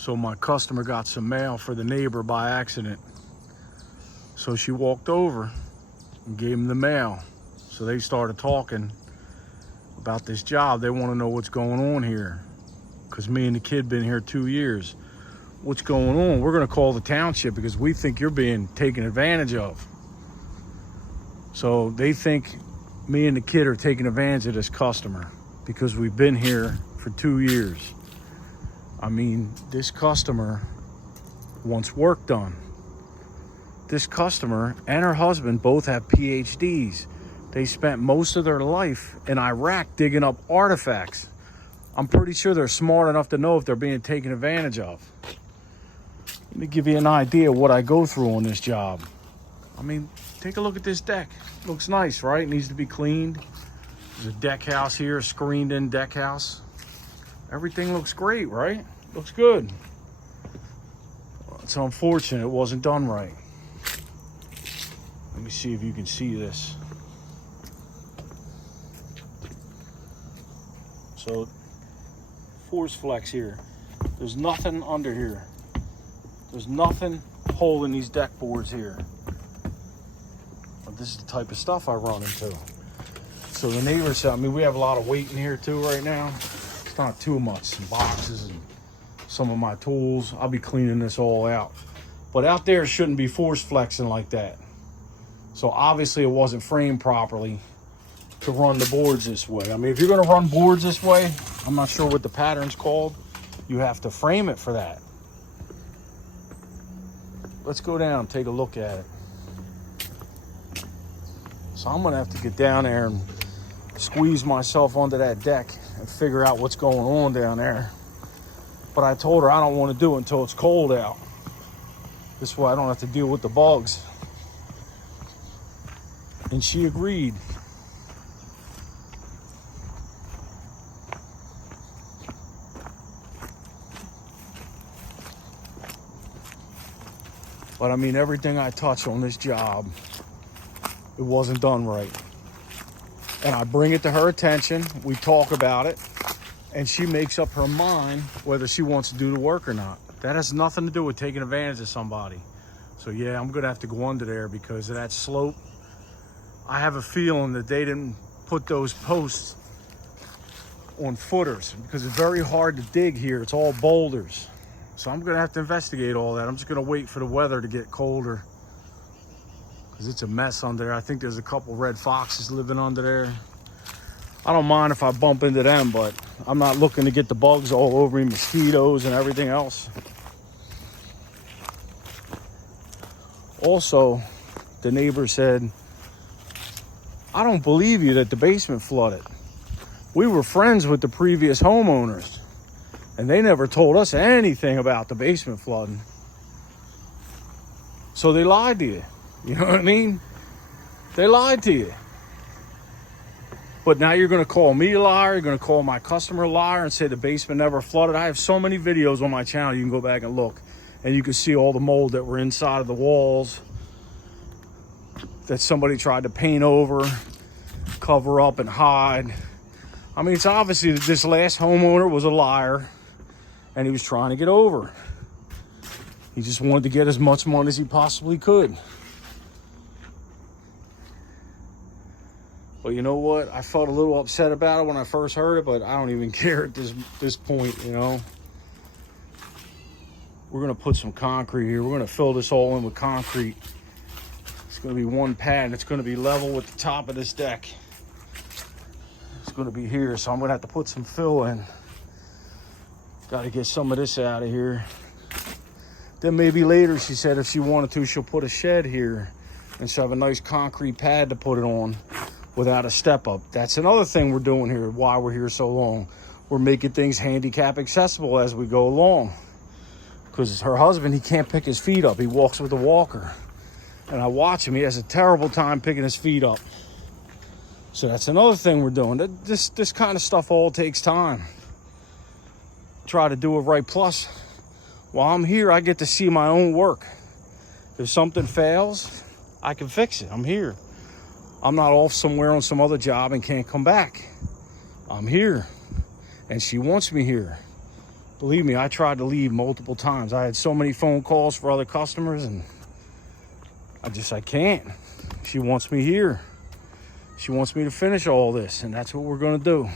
So my customer got some mail for the neighbor by accident. So she walked over and gave him the mail. So they started talking about this job. They want to know what's going on here, because me and the kid been here 2 years. What's going on? We're going to call the township because we think you're being taken advantage of. So they think me and the kid are taking advantage of this customer because we've been here for 2 years. I mean, this customer wants work done. This customer and her husband both have PhDs. They spent most of their life in Iraq digging up artifacts. I'm pretty sure they're smart enough to know if they're being taken advantage of. Let me give you an idea of what I go through on this job. I mean, take a look at this deck. Looks nice, right? It needs to be cleaned. There's a deck house here, a screened in deck house. Everything looks great, right? Looks good. It's unfortunate it wasn't done right. Let me see if you can see this. So, force flex here. There's nothing under here. There's nothing holding these deck boards here. But this is the type of stuff I run into. So the neighbor said, I mean, we have a lot of weight in here too right now. It's not too much, some boxes and some of my tools. I'll be cleaning this all out. But out there shouldn't be force flexing like that. So obviously it wasn't framed properly to run the boards this way. I mean, if you're gonna run boards this way, I'm not sure what the pattern's called, you have to frame it for that. Let's go down and take a look at it. So I'm gonna have to get down there and squeeze myself onto that deck and figure out what's going on down there. But I told her I don't want to do it until it's cold out. This way I don't have to deal with the bugs. And she agreed. But I mean, everything I touch on this job, it wasn't done right. And I bring it to her attention, we talk about it, and she makes up her mind whether she wants to do the work or not. That has nothing to do with taking advantage of somebody. So yeah, I'm gonna have to go under there because of that slope. I have a feeling that they didn't put those posts on footers because it's very hard to dig here. It's all boulders. So I'm gonna have to investigate all that. I'm just gonna wait for the weather to get colder because it's a mess under there. I think there's a couple red foxes living under there. I don't mind if I bump into them, but I'm not looking to get the bugs all over me, mosquitoes and everything else. Also, the neighbor said, I don't believe you that the basement flooded. We were friends with the previous homeowners, and they never told us anything about the basement flooding. So they lied to you. You know what I mean? They lied to you. But now you're going to call me a liar. You're going to call my customer a liar and say the basement never flooded. I have so many videos on my channel. You can go back and look, and you can see all the mold that were inside of the walls that somebody tried to paint over, cover up and hide. I mean, it's obviously that this last homeowner was a liar and he was trying to get over. He just wanted to get as much money as he possibly could. But you know what? I felt a little upset about it when I first heard it, but I don't even care at this point, you know. We're gonna put some concrete here. We're gonna fill this all in with concrete. It's gonna be one pad and it's gonna be level with the top of this deck. It's gonna be here, so I'm gonna have to put some fill in. Gotta get some of this out of here. Then maybe later, she said if she wanted to, she'll put a shed here and she'll have a nice concrete pad to put it on without a step up. That's another thing we're doing here, why we're here so long. We're making things handicap accessible as we go along. Because her husband, he can't pick his feet up. He walks with a walker. And I watch him, he has a terrible time picking his feet up. So that's another thing we're doing. This kind of stuff all takes time. Try to do it right. Plus, while I'm here, I get to see my own work. If something fails, I can fix it. I'm here. I'm not off somewhere on some other job and can't come back. I'm here. And she wants me here. Believe me, I tried to leave multiple times. I had so many phone calls for other customers, and I can't. She wants me here. She wants me to finish all this, and that's what we're gonna do.